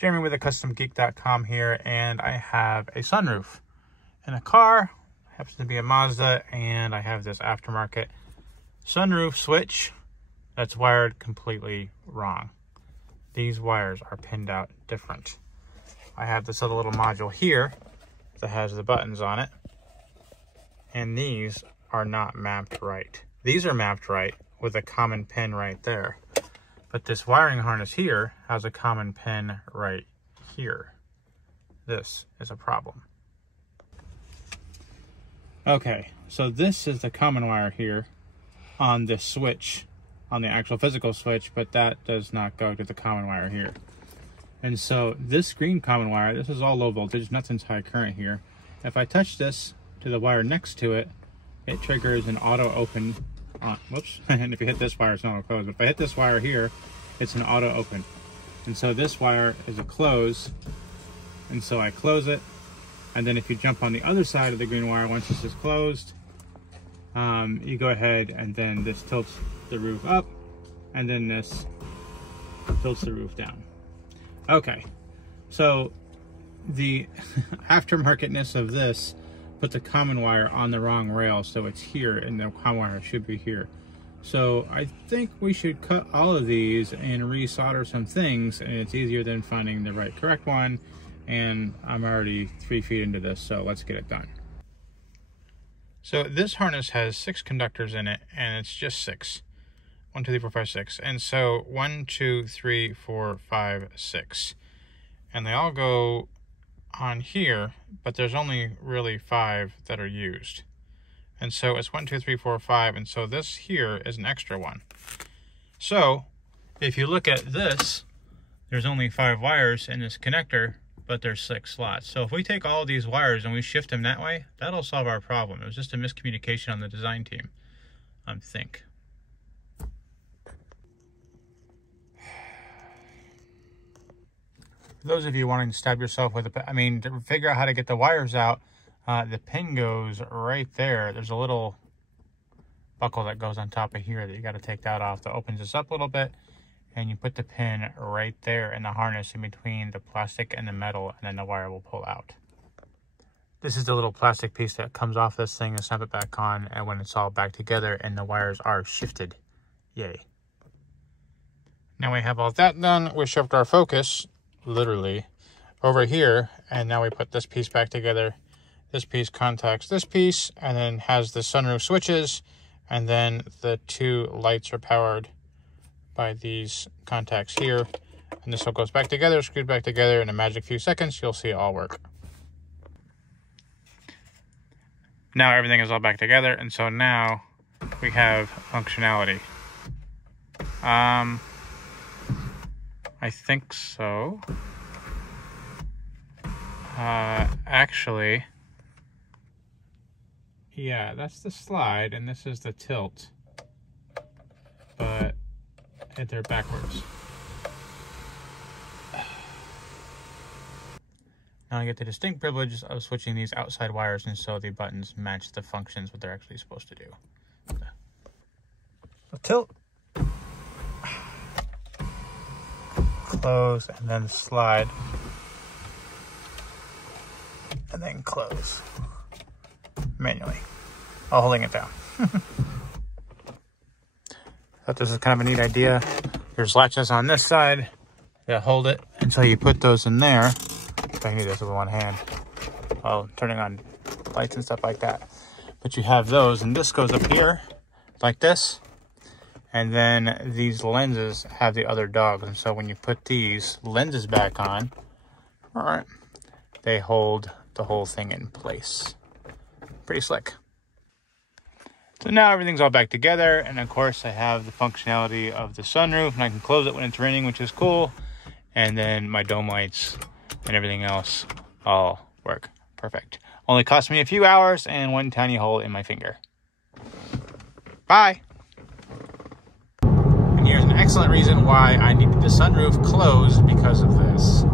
Jeremy with customgeek.com here, and I have a sunroof in a car. Happens to be a Mazda, and I have this aftermarket sunroof switch that's wired completely wrong. These wires are pinned out different. I have this other little module here that has the buttons on it, and these are not mapped right. These are mapped right with a common pin right there. But this wiring harness here has a common pin right here. This is a problem. Okay, so this is the common wire here on this switch, on the actual physical switch, but that does not go to the common wire here. And so this green common wire, this is all low voltage, nothing's high current here. If I touch this to the wire next to it, it triggers an auto open. Whoops, and if you hit this wire, it's not auto close. But if I hit this wire here, it's an auto open. And so this wire is a close, and so I close it. And then if you jump on the other side of the green wire, once this is closed, you go ahead and then this tilts the roof up, and then this tilts the roof down. Okay, so the aftermarketness of this put the common wire on the wrong rail, so it's here, and the common wire should be here. So I think we should cut all of these and resolder some things, and it's easier than finding the right correct one. And I'm already 3 feet into this, so let's get it done. So this harness has 6 conductors in it, and it's just 6. 1, 2, 3, 4, 5, 6. And so 1, 2, 3, 4, 5, 6. And they all go on here, but there's only really 5 that are used. And so it's 1, 2, 3, 4, 5, and so this here is an extra one. So if you look at this, there's only 5 wires in this connector, but there's 6 slots. So if we take all of these wires and we shift them that way, that'll solve our problem. It was just a miscommunication on the design team, I think. For those of you wanting to stab yourself with to figure out how to get the wires out, the pin goes right there. There's a little buckle that goes on top of here that you got to take that off. That opens this up a little bit, and you put the pin right there in the harness in between the plastic and the metal, and then the wire will pull out. This is the little plastic piece that comes off this thing, and snap it back on, and when it's all back together and the wires are shifted. Yay. Now we have all that done, we shift our focus literally over here, and now we put this piece back together. This piece contacts this piece, and then has the sunroof switches, and then the 2 lights are powered by these contacts here, and this all goes back together, screwed back together. In a magic few seconds, you'll see it all work. Now everything is all back together, and so now we have functionality. I think so. Actually, yeah, that's the slide, and this is the tilt, but they're backwards. Now I get the distinct privilege of switching these outside wires, and so the buttons match the functions, what they're actually supposed to do. So tilt, close, and then slide, and then close manually, while holding it down. Thought this is kind of a neat idea. There's latches on this side that hold it, and so you put those in there. I can do this with one hand while turning on lights and stuff like that. But you have those, and this goes up here like this, and then these lenses have the other dogs, and so when you put these lenses back on, all right, they hold the whole thing in place. Pretty slick. So now everything's all back together, and of course I have the functionality of the sunroof, and I can close it when it's raining, which is cool. And then my dome lights and everything else all work perfect. Only cost me a few hours and 1 tiny hole in my finger. Bye. And here's an excellent reason why I needed the sunroof closed because of this.